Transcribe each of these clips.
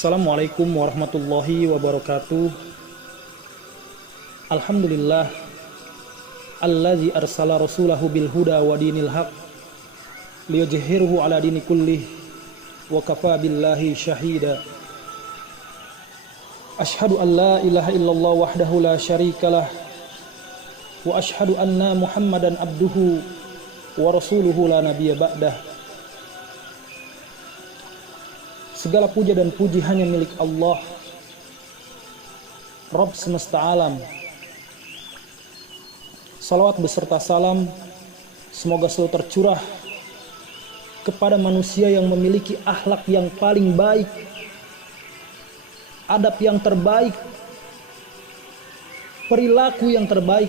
Assalamualaikum warahmatullahi wabarakatuh. Alhamdulillah allazi arsala rasulahu bil huda wa dinil haq liyujhhirahu ala dini kullih wa kafa billahi syahida. Ashhadu an la ilaha illallah wahdahu la syarikalah wa ashhadu anna Muhammadan abduhu wa rasuluhu la nabiyya ba'dah. Segala puja dan puji hanya milik Allah, Rabb semesta alam. Salawat beserta salam semoga selalu tercurah kepada manusia yang memiliki akhlak yang paling baik, adab yang terbaik, perilaku yang terbaik,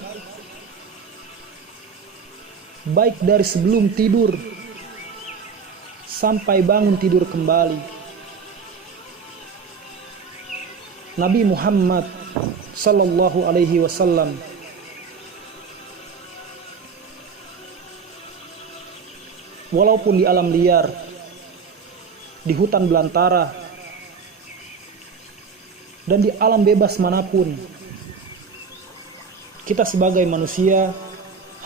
baik dari sebelum tidur sampai bangun tidur kembali. Nabi Muhammad sallallahu alaihi wasallam walaupun di alam liar, di hutan belantara, dan di alam bebas manapun, kita sebagai manusia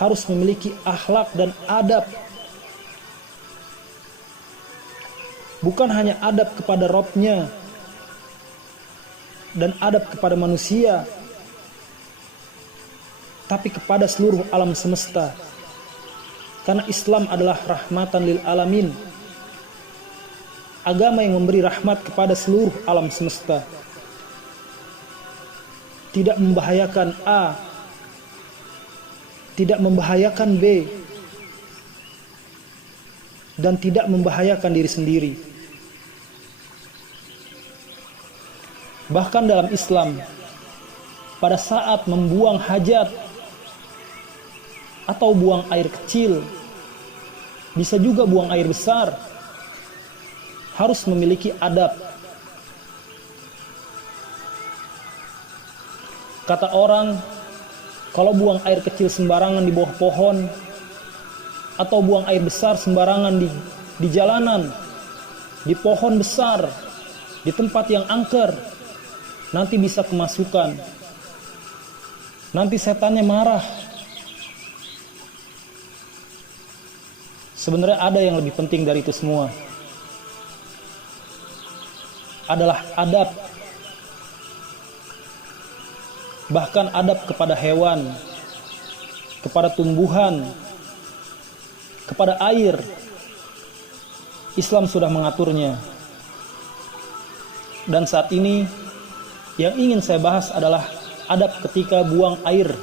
harus memiliki akhlak dan adab. Bukan hanya adab kepada Rabb-nya dan adab kepada manusia, tapi kepada seluruh alam semesta. Karena Islam adalah rahmatan lil alamin, agama yang memberi rahmat kepada seluruh alam semesta. Tidak membahayakan A, tidak membahayakan B, dan tidak membahayakan diri sendiri. Bahkan dalam Islam, pada saat membuang hajat atau buang air kecil, bisa juga buang air besar, harus memiliki adab. Kata orang, kalau buang air kecil sembarangan di bawah pohon, atau buang air besar sembarangan di jalanan, di pohon besar, di tempat yang angker, nanti bisa kemasukan. Nanti setannya marah. Sebenarnya ada yang lebih penting dari itu semua. Adalah adab. Bahkan adab kepada hewan, kepada tumbuhan, kepada air. Islam sudah mengaturnya. Dan saat ini yang ingin saya bahas adalah adab ketika buang air,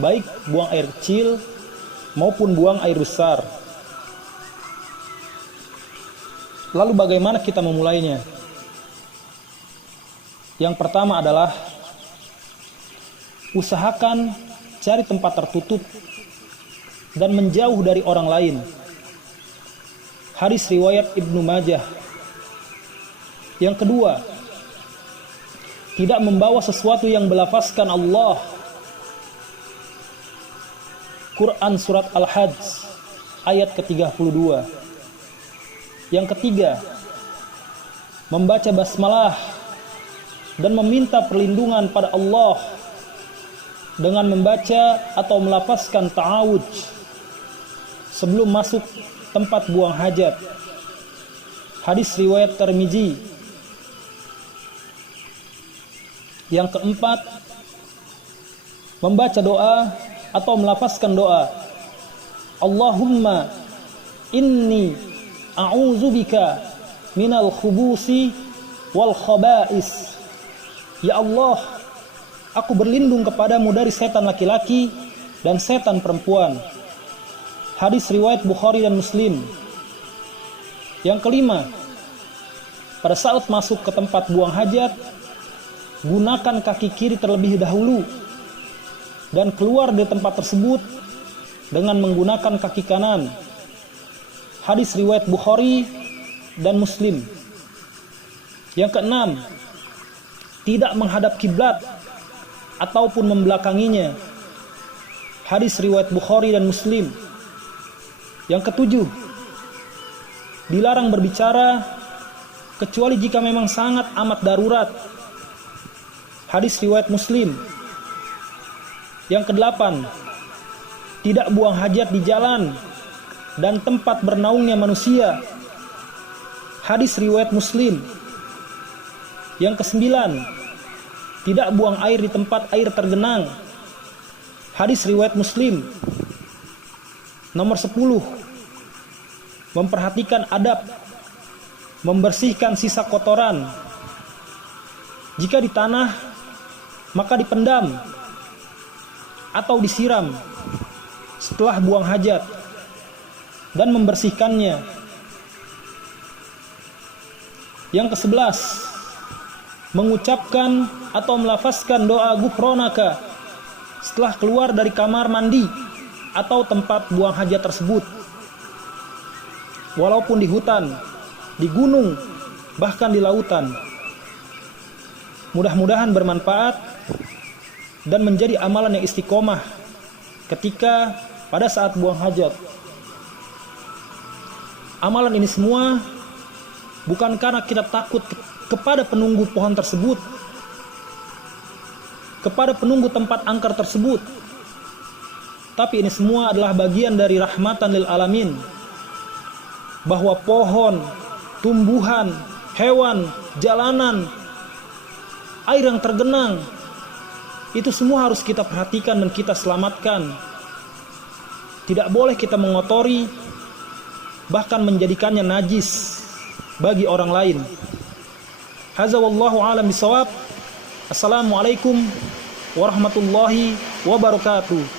baik buang air kecil maupun buang air besar. Lalu bagaimana kita memulainya? Yang pertama adalah usahakan cari tempat tertutup dan menjauh dari orang lain. Hadis riwayat Ibnu Majah. Yang kedua, tidak membawa sesuatu yang melafazkan Allah. Quran surat Al-Hajj ayat ke-32. Yang ketiga, membaca basmalah dan meminta perlindungan pada Allah dengan membaca atau melafazkan ta'awudz sebelum masuk tempat buang hajat. Hadis riwayat Tirmizi. Yang keempat, membaca doa atau melafazkan doa. Allahumma inni a'udzubika minal khubusi wal khaba'is. Ya Allah, aku berlindung kepadamu dari setan laki-laki dan setan perempuan. Hadis riwayat Bukhari dan Muslim. Yang kelima, pada saat masuk ke tempat buang hajat, gunakan kaki kiri terlebih dahulu dan keluar dari tempat tersebut dengan menggunakan kaki kanan. Hadis riwayat Bukhari dan Muslim. Yang keenam, tidak menghadap kiblat ataupun membelakanginya. Hadis riwayat Bukhari dan Muslim. Yang ketujuh, dilarang berbicara kecuali jika memang sangat amat darurat. Hadis riwayat Muslim. Yang kedelapan, tidak buang hajat di jalan dan tempat bernaungnya manusia. Hadis riwayat Muslim. Yang kesembilan, tidak buang air di tempat air tergenang. Hadis riwayat Muslim. Nomor 10, memperhatikan adab, membersihkan sisa kotoran. Jika di tanah, maka dipendam atau disiram setelah buang hajat dan membersihkannya. Yang ke-11, mengucapkan atau melafazkan doa ghufronaka setelah keluar dari kamar mandi atau tempat buang hajat tersebut, walaupun di hutan, di gunung, bahkan di lautan. Mudah-mudahan bermanfaat dan menjadi amalan yang istiqomah ketika pada saat buang hajat. Amalan ini semua bukan karena kita takut kepada penunggu pohon tersebut, kepada penunggu tempat angker tersebut, tapi ini semua adalah bagian dari rahmatan lil alamin, bahwa pohon, tumbuhan, hewan, jalanan, air yang tergenang, itu semua harus kita perhatikan dan kita selamatkan. Tidak boleh kita mengotori, bahkan menjadikannya najis bagi orang lain. Hadza wallahu a'lam bishawab. Assalamualaikum warahmatullahi wabarakatuh.